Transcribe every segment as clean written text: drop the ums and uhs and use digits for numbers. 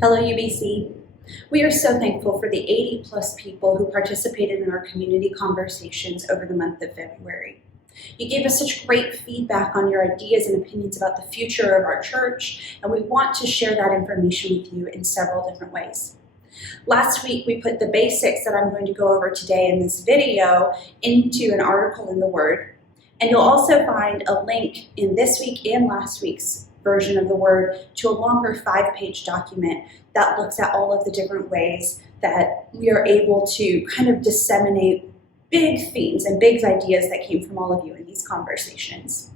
Hello, UBC. We are so thankful for the 80 plus people who participated in our community conversations over the month of February. You gave us such great feedback on your ideas and opinions about the future of our church, and we want to share that information with you in several different ways. Last week, we put the basics that I'm going to go over today in this video into an article in the Word, and you'll also find a link in this week and last week's version of the Word to a longer 5-page document that looks at all of the different ways that we are able to kind of disseminate big themes and big ideas that came from all of you in these conversations.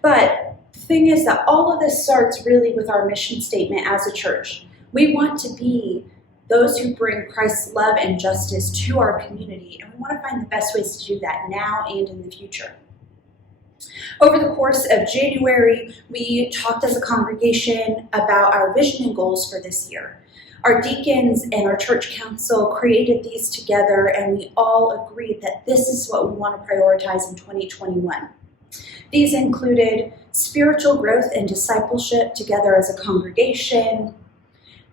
But the thing is that all of this starts really with our mission statement as a church. We want to be those who bring Christ's love and justice to our community, and we want to find the best ways to do that now and in the future. Over the course of January, we talked as a congregation about our vision and goals for this year. Our deacons and our church council created these together, and we all agreed that this is what we want to prioritize in 2021. These included spiritual growth and discipleship together as a congregation,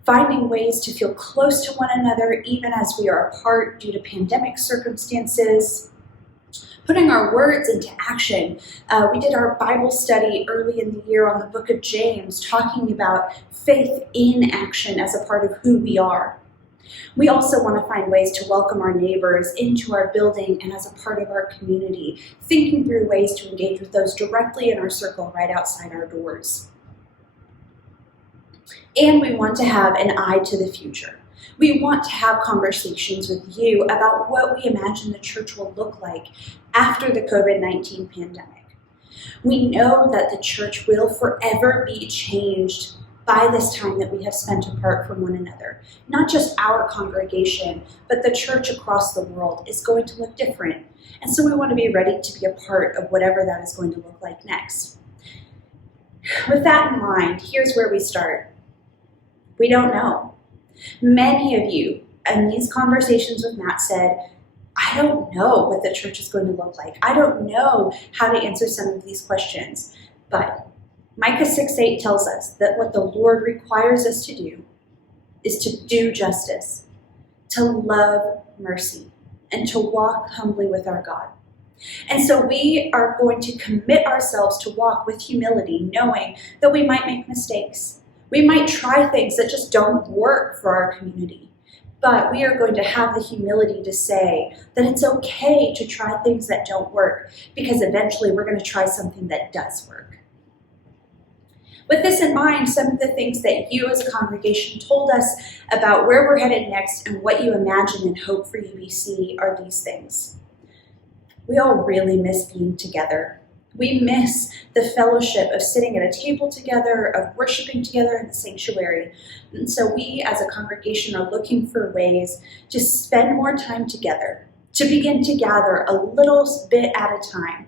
finding ways to feel close to one another even as we are apart due to pandemic circumstances, putting our words into action. We did our Bible study early in the year on the book of James, talking about faith in action as a part of who we are. We also want to find ways to welcome our neighbors into our building and as a part of our community, thinking through ways to engage with those directly in our circle right outside our doors. And we want to have an eye to the future. We want to have conversations with you about what we imagine the church will look like after the COVID-19 pandemic. We know that the church will forever be changed by this time that we have spent apart from one another. Not just our congregation, but the church across the world is going to look different. And so we want to be ready to be a part of whatever that is going to look like next. With that in mind, here's where we start. We don't know. Many of you in these conversations with Matt said, I don't know what the church is going to look like. I don't know how to answer some of these questions. But Micah 6:8 tells us that what the Lord requires us to do is to do justice, to love mercy, and to walk humbly with our God. And so we are going to commit ourselves to walk with humility, knowing that we might make mistakes. We might try things that just don't work for our community, but we are going to have the humility to say that it's okay to try things that don't work, because eventually we're going to try something that does work. With this in mind, some of the things that you as a congregation told us about where we're headed next and what you imagine and hope for UBC are these things. We all really miss being together. We miss the fellowship of sitting at a table together, of worshiping together in the sanctuary. And so we as a congregation are looking for ways to spend more time together, to begin to gather a little bit at a time.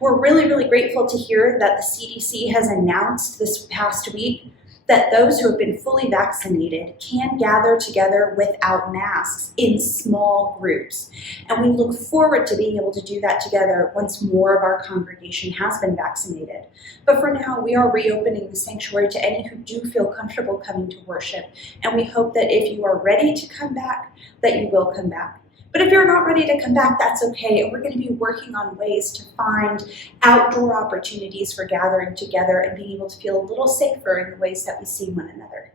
We're really, really grateful to hear that the CDC has announced this past week that those who have been fully vaccinated can gather together without masks in small groups. And we look forward to being able to do that together once more of our congregation has been vaccinated. But for now, we are reopening the sanctuary to any who do feel comfortable coming to worship. And we hope that if you are ready to come back, that you will come back. But if you're not ready to come back, that's okay. And we're going to be working on ways to find outdoor opportunities for gathering together and being able to feel a little safer in the ways that we see one another.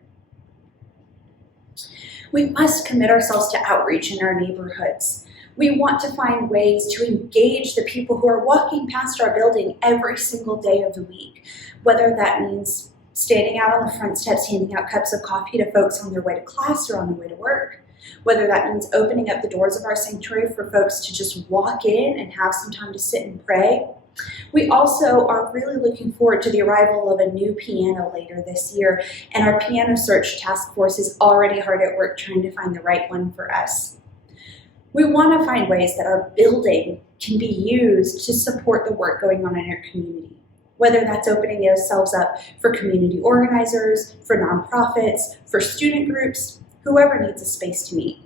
We must commit ourselves to outreach in our neighborhoods. We want to find ways to engage the people who are walking past our building every single day of the week, whether that means standing out on the front steps, handing out cups of coffee to folks on their way to class or on their way to work, whether that means opening up the doors of our sanctuary for folks to just walk in and have some time to sit and pray. We also are really looking forward to the arrival of a new piano later this year, and our piano search task force is already hard at work trying to find the right one for us. We want to find ways that our building can be used to support the work going on in our community, whether that's opening ourselves up for community organizers, for nonprofits, for student groups, whoever needs a space to meet.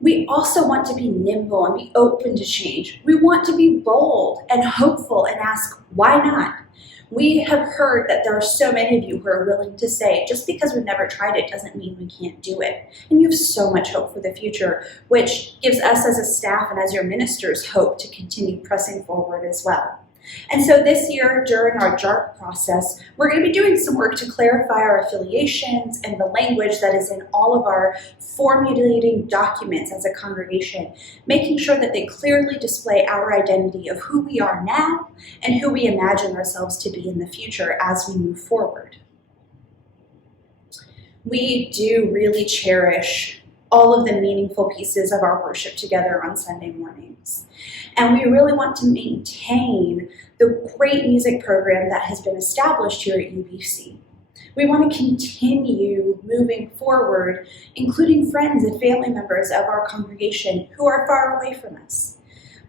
We also want to be nimble and be open to change. We want to be bold and hopeful and ask, why not? We have heard that there are so many of you who are willing to say, just because we've never tried it doesn't mean we can't do it. And you have so much hope for the future, which gives us as a staff and as your ministers hope to continue pressing forward as well. And so this year, during our JARC process, we're going to be doing some work to clarify our affiliations and the language that is in all of our formulating documents as a congregation, making sure that they clearly display our identity of who we are now and who we imagine ourselves to be in the future as we move forward. We do really cherish all of the meaningful pieces of our worship together on Sunday mornings. And we really want to maintain the great music program that has been established here at UBC. We want to continue moving forward, including friends and family members of our congregation who are far away from us.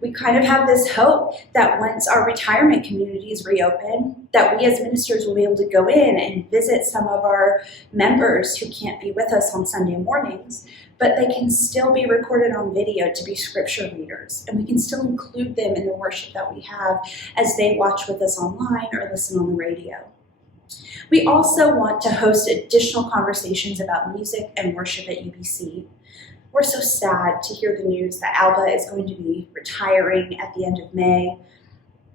We kind of have this hope that once our retirement communities reopen, that we as ministers will be able to go in and visit some of our members who can't be with us on Sunday mornings, but they can still be recorded on video to be scripture readers, and we can still include them in the worship that we have as they watch with us online or listen on the radio. We also want to host additional conversations about music and worship at UBC. We're so sad to hear the news that Alba is going to be retiring at the end of May.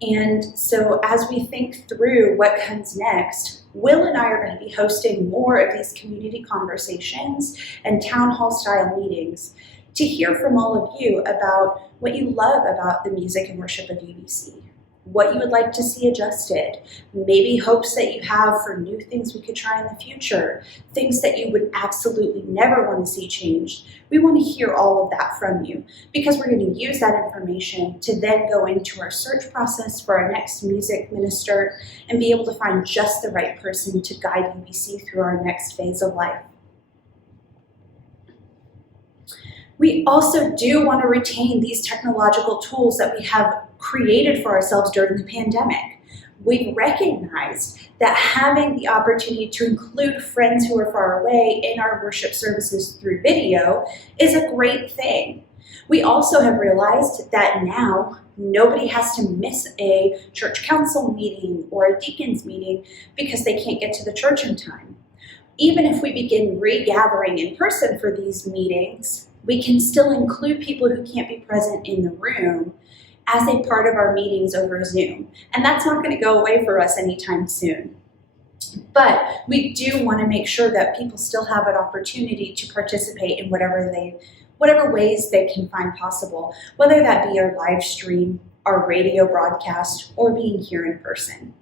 And so as we think through what comes next, Will and I are going to be hosting more of these community conversations and town hall style meetings to hear from all of you about what you love about the music and worship of UBC, what you would like to see adjusted, maybe hopes that you have for new things we could try in the future, things that you would absolutely never want to see changed. We want to hear all of that from you because we're going to use that information to then go into our search process for our next music minister and be able to find just the right person to guide UBC through our next phase of life. We also do want to retain these technological tools that we have created for ourselves during the pandemic. We've recognized that having the opportunity to include friends who are far away in our worship services through video is a great thing. We also have realized that now nobody has to miss a church council meeting or a deacons meeting because they can't get to the church in time. Even if we begin regathering in person for these meetings, we can still include people who can't be present in the room as a part of our meetings over Zoom. And that's not going to go away for us anytime soon. But we do want to make sure that people still have an opportunity to participate in whatever ways they can find possible, whether that be our live stream, our radio broadcast, or being here in person.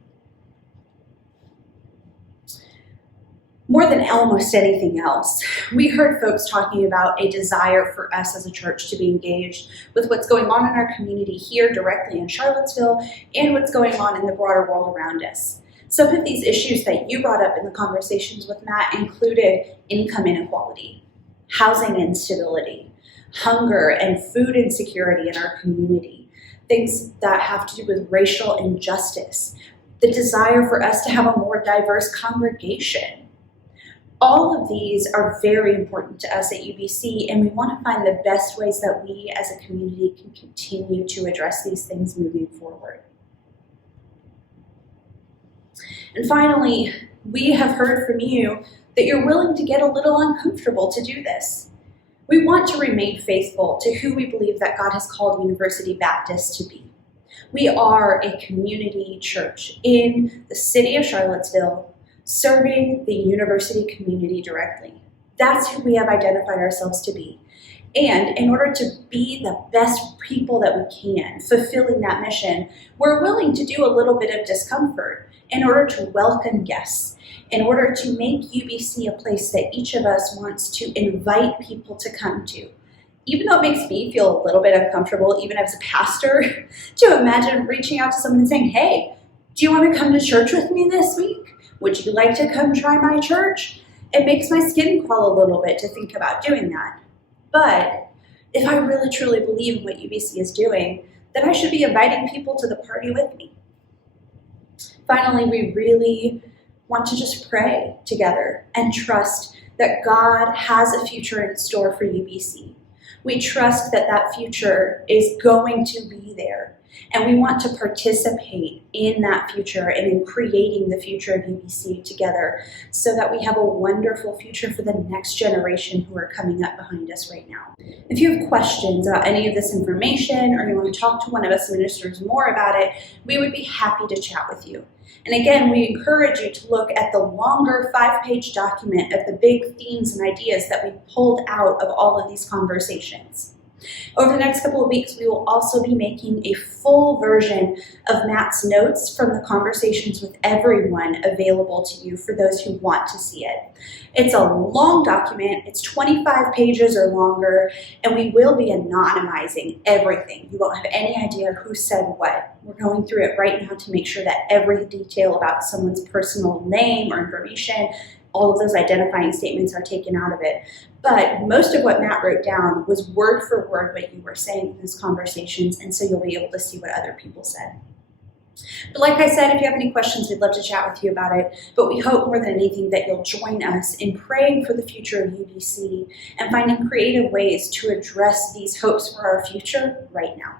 More than almost anything else, we heard folks talking about a desire for us as a church to be engaged with what's going on in our community here directly in Charlottesville and what's going on in the broader world around us. Some of these issues that you brought up in the conversations with Matt included income inequality, housing instability, hunger and food insecurity in our community, things that have to do with racial injustice, the desire for us to have a more diverse congregation. All of these are very important to us at UBC, and we want to find the best ways that we as a community can continue to address these things moving forward. And finally, we have heard from you that you're willing to get a little uncomfortable to do this. We want to remain faithful to who we believe that God has called University Baptist to be. We are a community church in the city of Charlottesville, serving the university community directly. That's who we have identified ourselves to be. And in order to be the best people that we can, fulfilling that mission, we're willing to do a little bit of discomfort in order to welcome guests, in order to make UBC a place that each of us wants to invite people to come to. Even though it makes me feel a little bit uncomfortable, even as a pastor, to imagine reaching out to someone and saying, hey, do you want to come to church with me this week? Would you like to come try my church? It makes my skin crawl a little bit to think about doing that. But if I really truly believe in what UBC is doing, then I should be inviting people to the party with me. Finally, we really want to just pray together and trust that God has a future in store for UBC. We trust that that future is going to be there. And we want to participate in that future and in creating the future of UBC together so that we have a wonderful future for the next generation who are coming up behind us right now. If you have questions about any of this information or you want to talk to one of us ministers more about it, we would be happy to chat with you. And again, we encourage you to look at the longer 5-page document of the big themes and ideas that we pulled out of all of these conversations. Over the next couple of weeks, we will also be making a full version of Matt's notes from the conversations with everyone available to you for those who want to see it. It's a long document, it's 25 pages or longer, and we will be anonymizing everything. You won't have any idea who said what. We're going through it right now to make sure that every detail about someone's personal name or information, all of those identifying statements are taken out of it. But most of what Matt wrote down was word for word what you were saying in those conversations, and so you'll be able to see what other people said. But like I said, if you have any questions, we'd love to chat with you about it. But we hope more than anything that you'll join us in praying for the future of UBC and finding creative ways to address these hopes for our future right now.